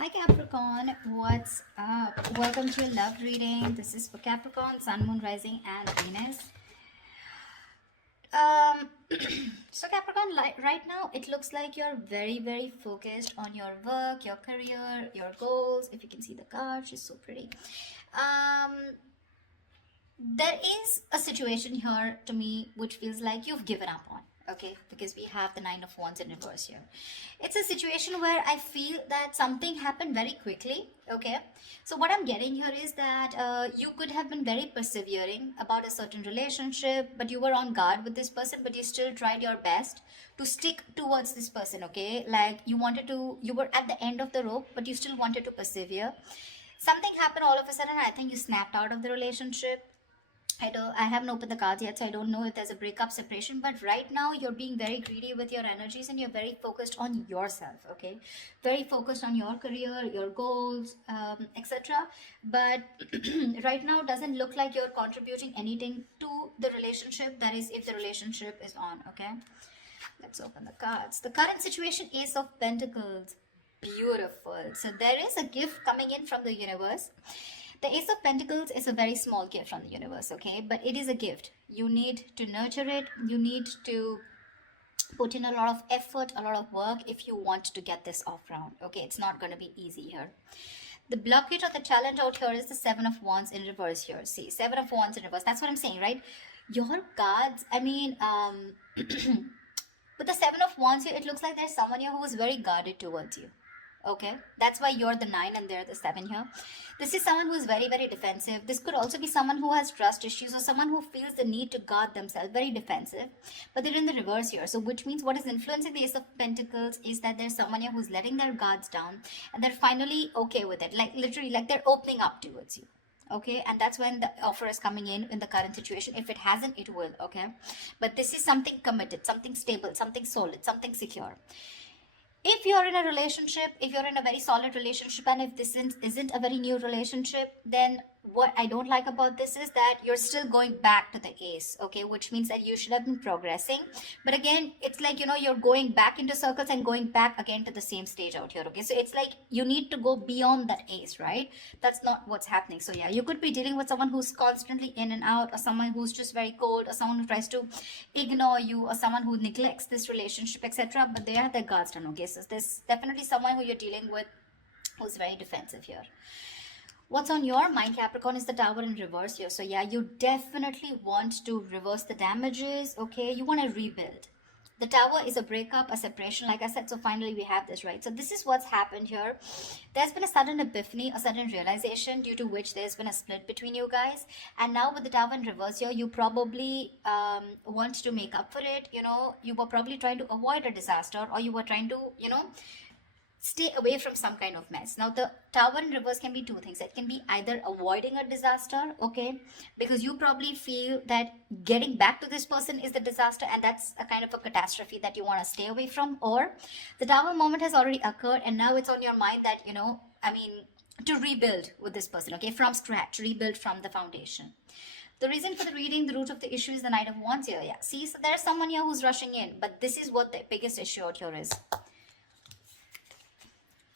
Hi Capricorn, what's up? Welcome to your love reading. This is for Capricorn, Sun, Moon, Rising, and Venus. Um, so Capricorn, right now, it looks like you're very focused on your work, your career, your goals. If you can see the card, she's so pretty. Um, there is a situation here to me which feels like you've given up on, okay, because we have the Nine of Wands in reverse here. It's a situation where I feel that something happened very quickly, okay. So what I'm getting here is that you could have been very persevering about a certain relationship, but you were on guard with this person, but you still tried your best to stick towards this person, okay. Like you were at the end of the rope, but you still wanted to persevere. Something happened all of a sudden. I think you snapped out of the relationship. I haven't opened the cards yet, so I don't know if there's a breakup, separation. But right now, you're being very greedy with your energies, and you're very focused on yourself. Okay, very focused on your career, your goals, etc. But right now, doesn't look like you're contributing anything to the relationship. That is, if the relationship is on. Okay, let's open the cards. The current situation: Ace of Pentacles. Beautiful. So there is a gift coming in from the universe. The Ace of Pentacles is a very small gift from the universe, okay? But it is a gift. You need to nurture it. You need to put in a lot of effort, a lot of work if you want to get this off round, okay? It's not going to be easy here. The blockage or the challenge out here is the Seven of Wands in reverse here. See, Seven of Wands in reverse. That's what I'm saying, right? Your cards, I mean, with the Seven of Wands here, it looks like there's someone here who is very guarded towards you. Okay, that's why you're the 9 and they're the 7 here. This is someone who is very defensive. This could also be someone who has trust issues, or someone who feels the need to guard themselves, very defensive, but they're in the reverse here. So which means what is influencing the Ace of Pentacles is that there's someone here who's letting their guards down, and they're finally okay with it, like literally, like they're opening up towards you. Okay, and that's when the offer is coming in the current situation. If it hasn't, it will. Okay, but this is something committed, something stable, something solid, something secure. If you're in a relationship, if you're in a very solid relationship, and if this isn't a very new relationship, then what I don't like about this is that you're still going back to the ace, okay, which means that you should have been progressing. But again, it's like, you're going back into circles and going back again to the same stage out here, okay. So it's like you need to go beyond that ace, right? That's not what's happening. So yeah, you could be dealing with someone who's constantly in and out, or someone who's just very cold, or someone who tries to ignore you, or someone who neglects this relationship, etc. But they have their guards down, okay. So there's definitely someone who you're dealing with who's very defensive here. What's on your mind, Capricorn, is the Tower in reverse here. So yeah, you definitely want to reverse the damages, okay? You want to rebuild. The Tower is a breakup, a separation, like I said. So finally we have this, right? So this is what's happened here. There's been a sudden epiphany, a sudden realization, due to which there's been a split between you guys. And now with the Tower in reverse here, you probably want to make up for it. You were probably trying to avoid a disaster, or you were trying to, stay away from some kind of mess. Now the Tower in reverse can be two things. It can be either avoiding a disaster, okay, because you probably feel that getting back to this person is the disaster, and that's a kind of a catastrophe that you want to stay away from. Or the Tower moment has already occurred, and now it's on your mind that, to rebuild with this person, okay, from scratch, rebuild from the foundation. The reason for the reading, the root of the issue, is the Knight of Wands here. Yeah, see, so there's someone here who's rushing in, but this is what the biggest issue out here is.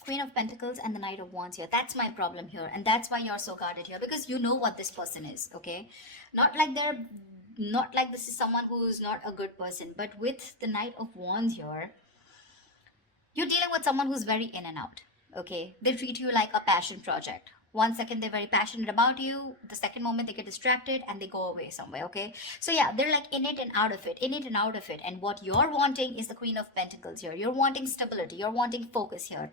Queen of Pentacles and the Knight of Wands here. That's my problem here, and that's why you're so guarded here, because you know what this person is, okay? Not like this is someone who's not a good person, but with the Knight of Wands here, you're dealing with someone who's very in and out, okay? They treat you like a passion project. 1 second they're very passionate about you, the second moment they get distracted and they go away somewhere, okay? So yeah, they're like in it and out of it, in it and out of it. And what you're wanting is the Queen of Pentacles here. You're wanting stability, you're wanting focus here.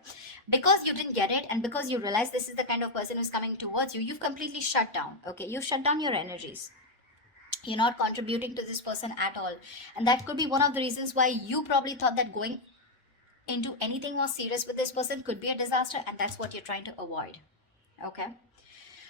Because you didn't get it, and because you realize this is the kind of person who's coming towards you, you've completely shut down, okay? You've shut down your energies. You're not contributing to this person at all. And that could be one of the reasons why you probably thought that going into anything more serious with this person could be a disaster, and that's what you're trying to avoid. Okay.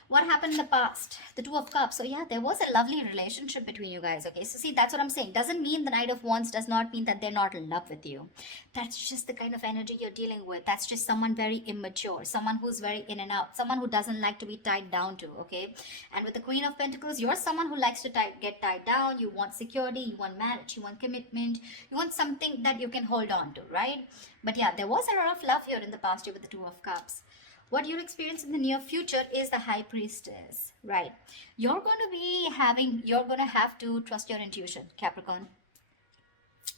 What happened in the past? The Two of Cups. So yeah, there was a lovely relationship between you guys. Okay, so see, that's what I'm saying. Doesn't mean the Knight of Wands does not mean that they're not in love with you. That's just the kind of energy you're dealing with. That's just someone very immature, someone who's very in and out, someone who doesn't like to be tied down to. Okay, and with the Queen of Pentacles, you're someone who likes to get tied down. You want security, you want marriage, you want commitment, you want something that you can hold on to, right? But yeah, there was a lot of love here in the past year with the Two of Cups. What you'll experience in the near future is the High Priestess, right? You're going to have to trust your intuition, Capricorn.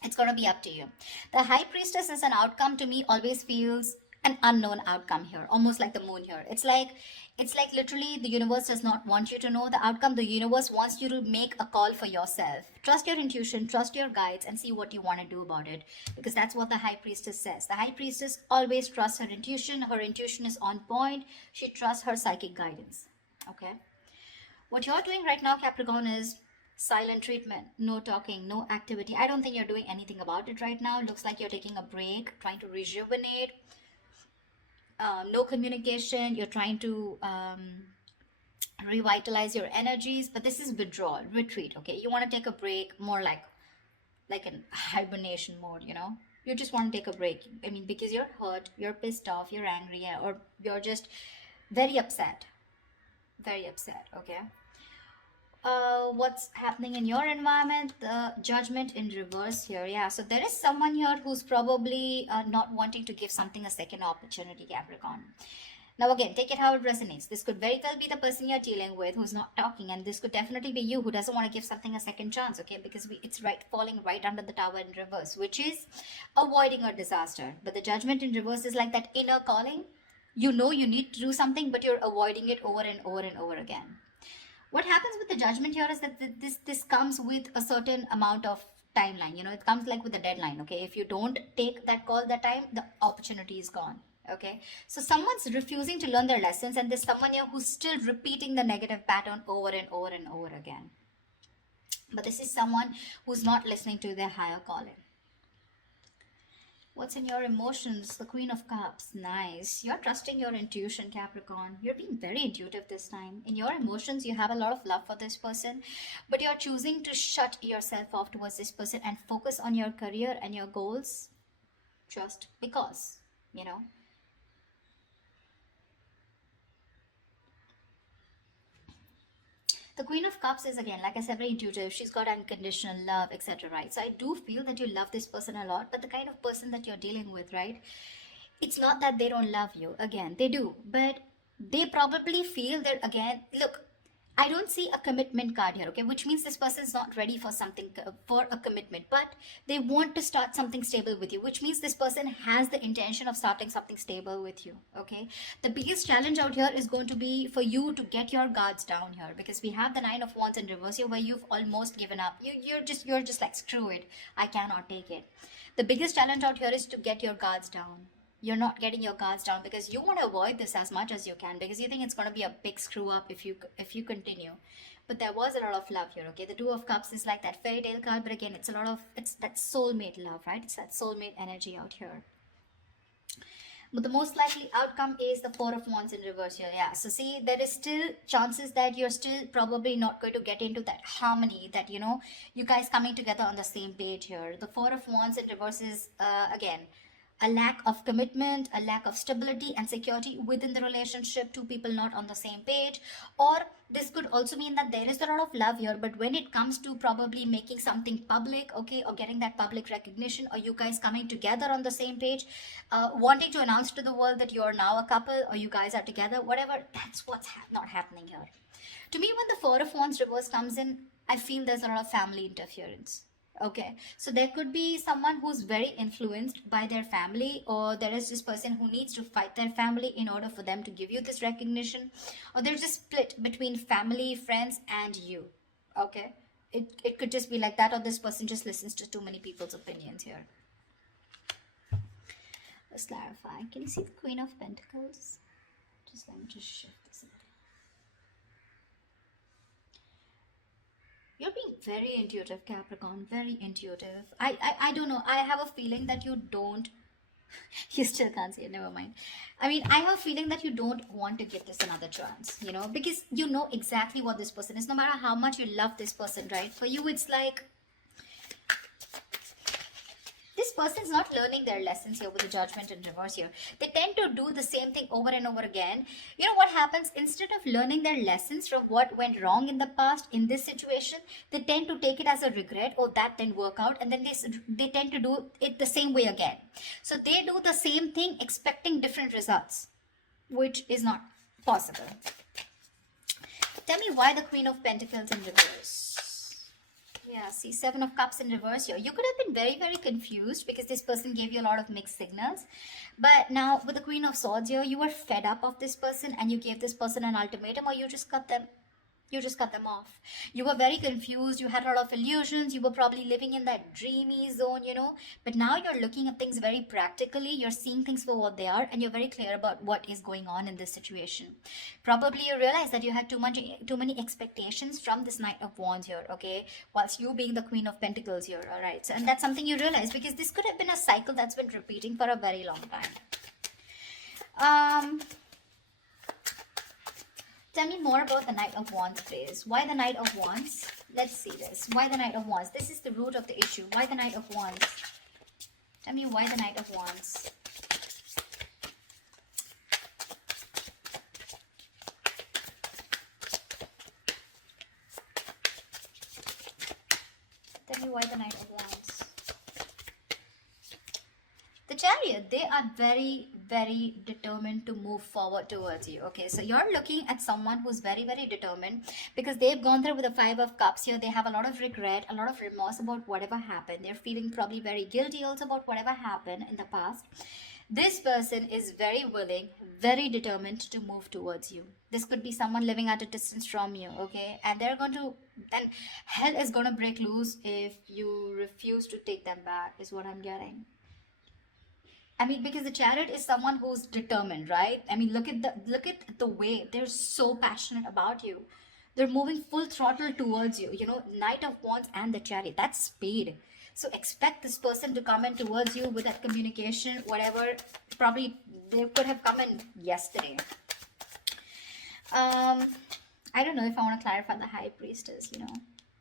It's going to be up to you. The High Priestess is an outcome, to me always feels an unknown outcome here, almost like the moon here. It's like literally the universe does not want you to know the outcome. The universe wants you to make a call for yourself. Trust your intuition, trust your guides, and see what you want to do about it, because that's what the High Priestess says. The High Priestess always trusts her intuition. Her intuition is on point. She trusts her psychic guidance. Okay, what you're doing right now, Capricorn, is silent treatment. No talking, no activity. I don't think you're doing anything about it right now. It looks like you're taking a break, trying to rejuvenate. No communication. You're trying to revitalize your energies, but this is withdrawal, retreat. Okay, you want to take a break, more like an hibernation mode. You just want to take a break. I mean, because you're hurt, you're pissed off, you're angry, or you're just very upset, very upset. Okay, what's happening in your environment? The Judgment in reverse here. Yeah, so there is someone here who's probably not wanting to give something a second opportunity, Capricorn. Now again, take it how it resonates. This could very well be the person you're dealing with who's not talking, and this could definitely be you who doesn't want to give something a second chance. Okay, because it's right falling right under the Tower in reverse, which is avoiding a disaster. But the Judgment in reverse is like that inner calling. You know you need to do something, but you're avoiding it over and over and over again. What happens with the Judgment here is that this comes with a certain amount of timeline. It comes like with a deadline. Okay, if you don't take that call that time, the opportunity is gone. Okay, so someone's refusing to learn their lessons, and there's someone here who's still repeating the negative pattern over and over and over again. But this is someone who's not listening to their higher calling. What's in your emotions? The Queen of Cups. Nice. You're trusting your intuition, Capricorn. You're being very intuitive this time. In your emotions, you have a lot of love for this person, but you're choosing to shut yourself off towards this person and focus on your career and your goals just because, The Queen of Cups is, again, like I said, very intuitive. She's got unconditional love, etc. Right? So I do feel that you love this person a lot, but the kind of person that you're dealing with, right? It's not that they don't love you. Again, they do, but they probably feel that, again, look, I don't see a commitment card here, okay, which means this person is not ready for something, for a commitment, but they want to start something stable with you, which means this person has the intention of starting something stable with you. Okay, the biggest challenge out here is going to be for you to get your guards down here, because we have the Nine of Wands in reverse here, where you've almost given up. You're just like, screw it, I cannot take it. The biggest challenge out here is to get your guards down. You're not getting your guards down because you want to avoid this as much as you can, because you think it's going to be a big screw up if you continue. But there was a lot of love here. Okay, the Two of Cups is like that fairy tale card, but again, it's that soulmate love, right? It's that soulmate energy out here. But the most likely outcome is the Four of Wands in reverse here. Yeah, so see, there is still chances that you're still probably not going to get into that harmony, that you guys coming together on the same page here. The Four of Wands in reverse is again a lack of commitment, a lack of stability and security within the relationship, two people not on the same page. Or this could also mean that there is a lot of love here, but when it comes to probably making something public, okay, or getting that public recognition, or you guys coming together on the same page, wanting to announce to the world that you're now a couple, or you guys are together, whatever, that's what's not happening here. To me, when the Four of Wands reverse comes in, I feel there's a lot of family interference. Okay, so there could be someone who's very influenced by their family, or there is this person who needs to fight their family in order for them to give you this recognition, or there's a split between family, friends, and you. Okay, it could just be like that, or this person just listens to too many people's opinions here. Let's clarify. Can you see the Queen of Pentacles? Just let me just shift this a bit. You're being very intuitive, Capricorn, very intuitive. I don't know. I have a feeling that you don't You still can't see it, never mind. I mean, I have a feeling that you don't want to give this another chance, because you know exactly what this person is. No matter how much you love this person, right? For you, it's like this person's not learning their lessons here with the judgment in reverse here. They tend to do the same thing over and over again. You know what happens? Instead of learning their lessons from what went wrong in the past in this situation, they tend to take it as a regret. Oh, that didn't work out. And then they tend to do it the same way again. So they do the same thing expecting different results, which is not possible. Tell me why the Queen of Pentacles in reverse. Yeah, see, Seven of Cups in reverse here. You could have been very, very confused because this person gave you a lot of mixed signals. But now with the Queen of Swords here, you were fed up of this person and you gave this person an ultimatum, or you just cut them off. You were very confused. You had a lot of illusions. You were probably living in that dreamy zone, But now you're looking at things very practically. You're seeing things for what they are, and you're very clear about what is going on in this situation. Probably you realize that you had too many expectations from this Knight of Wands here, okay? Whilst you being the Queen of Pentacles here, all right? So, and that's something you realize because this could have been a cycle that's been repeating for a very long time. Tell me more about the Knight of Wands, please. Why the Knight of Wands? Let's see this. Why the Knight of Wands? This is the root of the issue. Why the Knight of Wands? Tell me why the Knight of Wands. Tell me why the Knight of Wands. The Chariot, they are very, very determined to move forward towards you. Okay, so you're looking at someone who's very, very determined because they've gone through with the Five of Cups here. They have a lot of regret, a lot of remorse about whatever happened. They're feeling probably very guilty also about whatever happened in the past. This person is very willing, very determined to move towards you. This could be someone living at a distance from you, okay? And hell is going to break loose if you refuse to take them back, is what I'm getting. I mean, because the Chariot is someone who's determined, right? I mean, look at the way they're so passionate about you. They're moving full throttle towards you. Knight of Wands and the Chariot, that's speed. So expect this person to come in towards you with that communication, whatever. Probably they could have come in yesterday. I don't know if I want to clarify the High Priestess,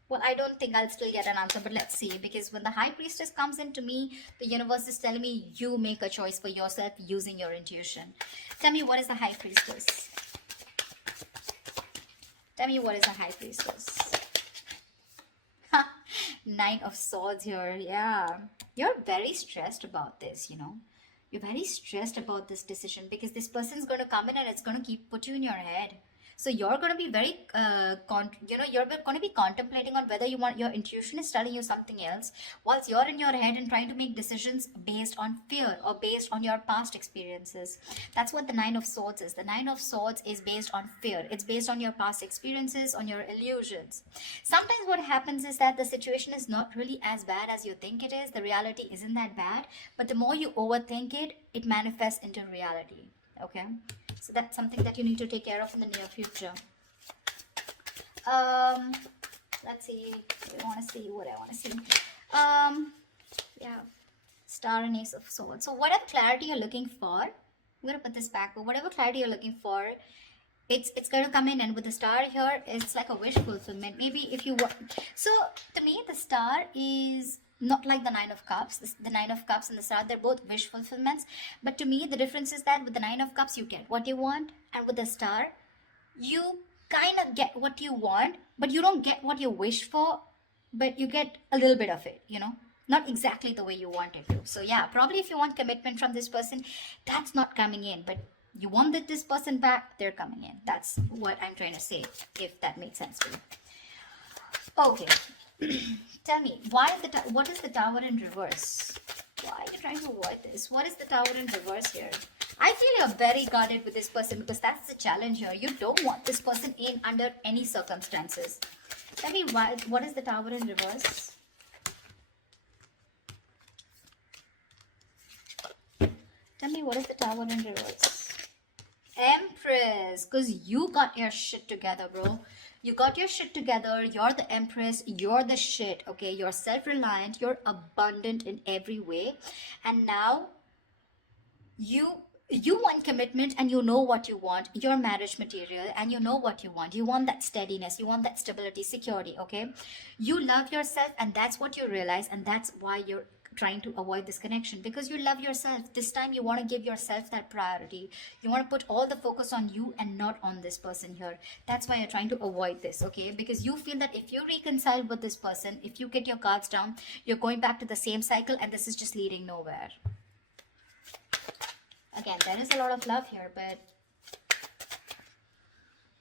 Well, I don't think I'll still get an answer, but let's see. Because when the High Priestess comes into me, the universe is telling me you make a choice for yourself using your intuition. Tell me, what is the High Priestess? Tell me, what is the High Priestess? Knight of Swords here. Yeah. You're very stressed about this, You're very stressed about this decision because this person's going to come in and it's going to put you in your head. So you're going to be very, you're going to be contemplating on whether your intuition is telling you something else whilst you're in your head and trying to make decisions based on fear or based on your past experiences. That's what the Nine of Swords is. The Nine of Swords is based on fear. It's based on your past experiences, on your illusions. Sometimes what happens is that the situation is not really as bad as you think it is. The reality isn't that bad. But the more you overthink it, it manifests into reality. Okay? So that's something that you need to take care of in the near future. Let's see. I want to see what I want to see. Yeah. Star and Ace of Swords. So whatever clarity you're looking for, I'm going to put this back, but whatever clarity you're looking for, it's going to come in. And with the star here, it's like a wish fulfillment. Maybe if you want. So to me, the star is not like the Nine of Cups. The Nine of Cups and the Star, they're both wish fulfillments. But to me, the difference is that with the Nine of Cups, you get what you want. And with the Star, you kind of get what you want, but you don't get what you wish for, but you get a little bit of it, Not exactly the way you want it to. So yeah, probably if you want commitment from this person, that's not coming in. But you want this person back, they're coming in. That's what I'm trying to say, if that makes sense to you. Okay. Tell me, what is the Tower in reverse? Why are you trying to avoid this? What is the Tower in reverse here? I feel you're very guarded with this person because that's the challenge here. You don't want this person in under any circumstances. Tell me, what is the Tower in reverse? Tell me, what is the Tower in reverse? Empress, because you got your shit together, bro. You got your shit together. You're the Empress. You're the shit, okay? You're self-reliant. You're abundant in every way. And now You want commitment, and you know what you want. Your marriage material, and you know what you want. You want that steadiness, you want that stability, security. Okay, you love yourself, and that's what you realize, and that's why you're trying to avoid this connection, because you love yourself. This time you want to give yourself that priority. You want to put all the focus on you and not on this person here. That's why you're trying to avoid this. Okay, because you feel that if you reconcile with this person, if you get your cards down, you're going back to the same cycle, and this is just leading nowhere. Again, there is a lot of love here, but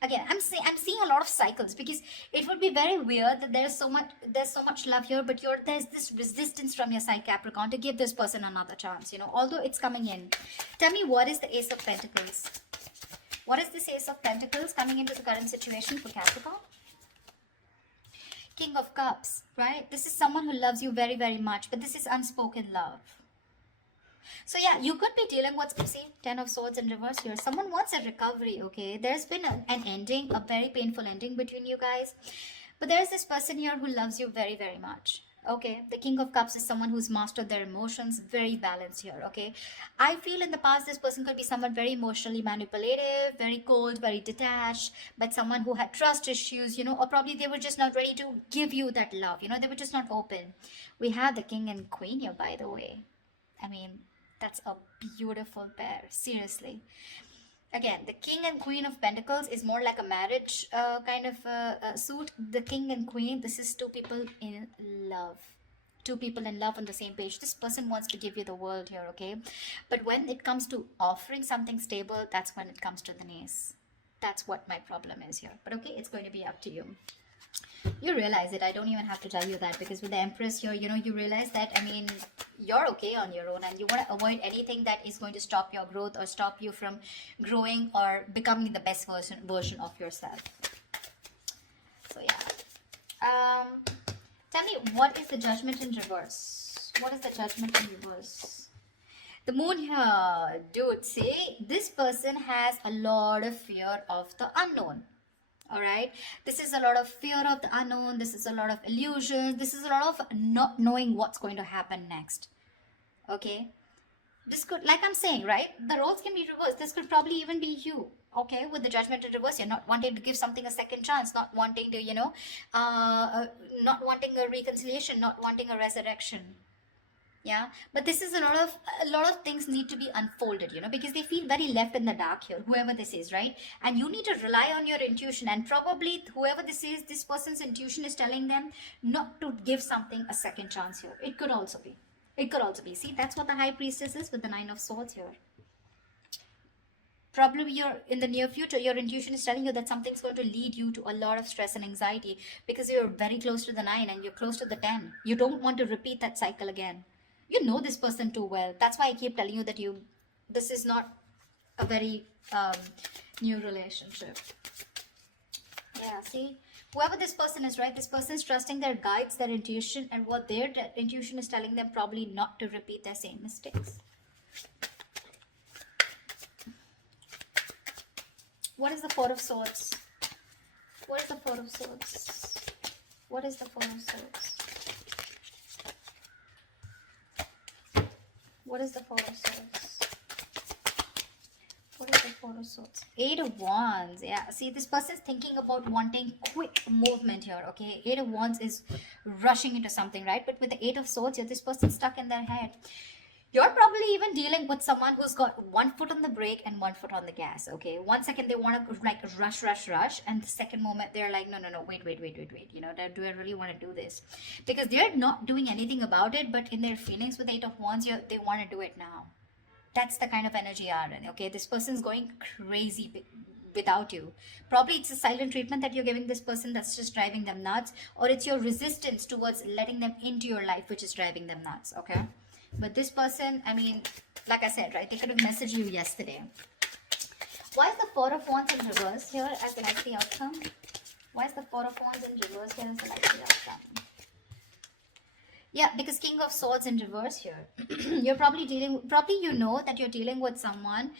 again, I'm seeing a lot of cycles, because it would be very weird that there's so much love here, but there's this resistance from your side, Capricorn, to give this person another chance, although it's coming in. Tell me, what is the Ace of Pentacles? What is this Ace of Pentacles coming into the current situation for Capricorn? King of Cups, right? This is someone who loves you very, very much, but this is unspoken love. So yeah, you could be dealing with, see, Ten of Swords in reverse here. Someone wants a recovery, okay? There's been an ending, a very painful ending between you guys. But there's this person here who loves you very, very much. Okay, the King of Cups is someone who's mastered their emotions, very balanced here, okay? I feel in the past this person could be someone very emotionally manipulative, very cold, very detached, but someone who had trust issues, or probably they were just not ready to give you that love, they were just not open. We have the King and Queen here, by the way. I mean, that's a beautiful pair, seriously. Again, the King and Queen of Pentacles is more like a marriage kind of suit. The King and Queen, this is two people in love. Two people in love on the same page. This person wants to give you the world here, okay? But when it comes to offering something stable, that's when it comes to the knees. That's what my problem is here. But okay, it's going to be up to you. You realize it. I don't even have to tell you that, because with the Empress here, you realize that, I mean, you're okay on your own, and you want to avoid anything that is going to stop your growth or stop you from growing or becoming the best version of yourself. So yeah. Tell me, what is the Judgment in reverse? What is the Judgment in reverse? The Moon here, dude, see, this person has a lot of fear of the unknown. All right, this is a lot of fear of the unknown. This is a lot of illusions. This is a lot of not knowing what's going to happen next. Okay, this could, like I'm saying, right, the roles can be reversed. This could probably even be you. Okay, with the Judgment in reverse, you're not wanting to give something a second chance, not wanting to, not wanting a reconciliation, not wanting a resurrection. Yeah, but this is a lot of things need to be unfolded, because they feel very left in the dark here, whoever this is, right? And you need to rely on your intuition, and probably whoever this is, this person's intuition is telling them not to give something a second chance here. It could also be. See, that's what the High Priestess is with the Nine of Swords here. Probably you're in the near future, your intuition is telling you that something's going to lead you to a lot of stress and anxiety, because you're very close to the 9 and you're close to the 10. You don't want to repeat that cycle again. You know this person too well. That's why I keep telling you that this is not a very new relationship. Yeah, see, whoever this person is, right, this person is trusting their guides, their intuition, and what their intuition is telling them, probably not to repeat their same mistakes. What is the Four of Swords? What is the Four of Swords? What is the Four of Swords? What is the Four of Swords? What is the Four of Swords? Eight of Wands. Yeah, see, this person is thinking about wanting quick movement here, okay? Eight of Wands is rushing into something, right? But with the Eight of Swords here, this person's stuck in their head. You're probably even dealing with someone who's got one foot on the brake and one foot on the gas, okay? 1 second they want to like rush, and the second moment they're like, no, wait. Do I really want to do this? Because they're not doing anything about it, but in their feelings with Eight of Wands, they want to do it now. That's the kind of energy you are in, okay? This person's going crazy without you. Probably it's a silent treatment that you're giving this person that's just driving them nuts, or it's your resistance towards letting them into your life which is driving them nuts, okay? But this person, I mean, like I said, right, they could have messaged you yesterday. Why is the Four of Wands in reverse here as the likely outcome? Why is the Four of Wands in reverse here as the likely outcome? Yeah, because King of Swords in reverse here. You're probably you know that you're dealing with someone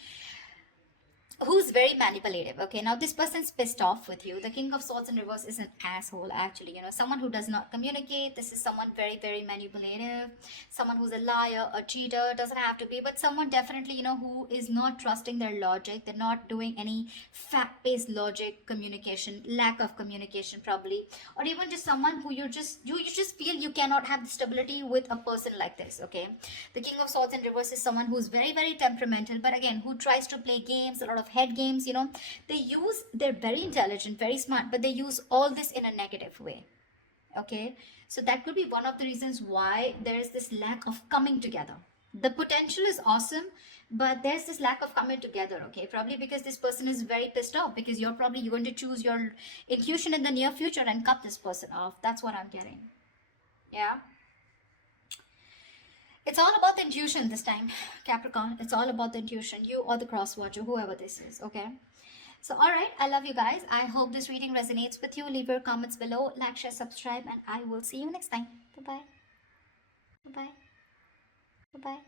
who's very manipulative. Okay, now this person's pissed off with you. The King of Swords in reverse is an asshole, actually. Someone who does not communicate. This is someone very, very manipulative, someone who's a liar, a cheater. Doesn't have to be, but someone definitely, who is not trusting their logic. They're not doing any fact-based logic communication, lack of communication probably, or even just someone who you just feel you cannot have the stability with a person like this. Okay, the King of Swords in reverse is someone who's very, very temperamental, but again, who tries to play games, a lot of head games. They're very intelligent, very smart, but they use all this in a negative way. Okay, so that could be one of the reasons why there is this lack of coming together. The potential is awesome, but there's this lack of coming together. Okay, probably because this person is very pissed off, because you're probably going to choose your intuition in the near future and cut this person off. That's what I'm getting. Yeah, it's all about the intuition this time, Capricorn. It's all about the intuition, you or the cross watcher, whoever this is. Okay, so all right, I love you guys. I hope this reading resonates with you. Leave your comments below, like, share, subscribe, and I will see you next time. Bye bye. Bye bye. Bye bye.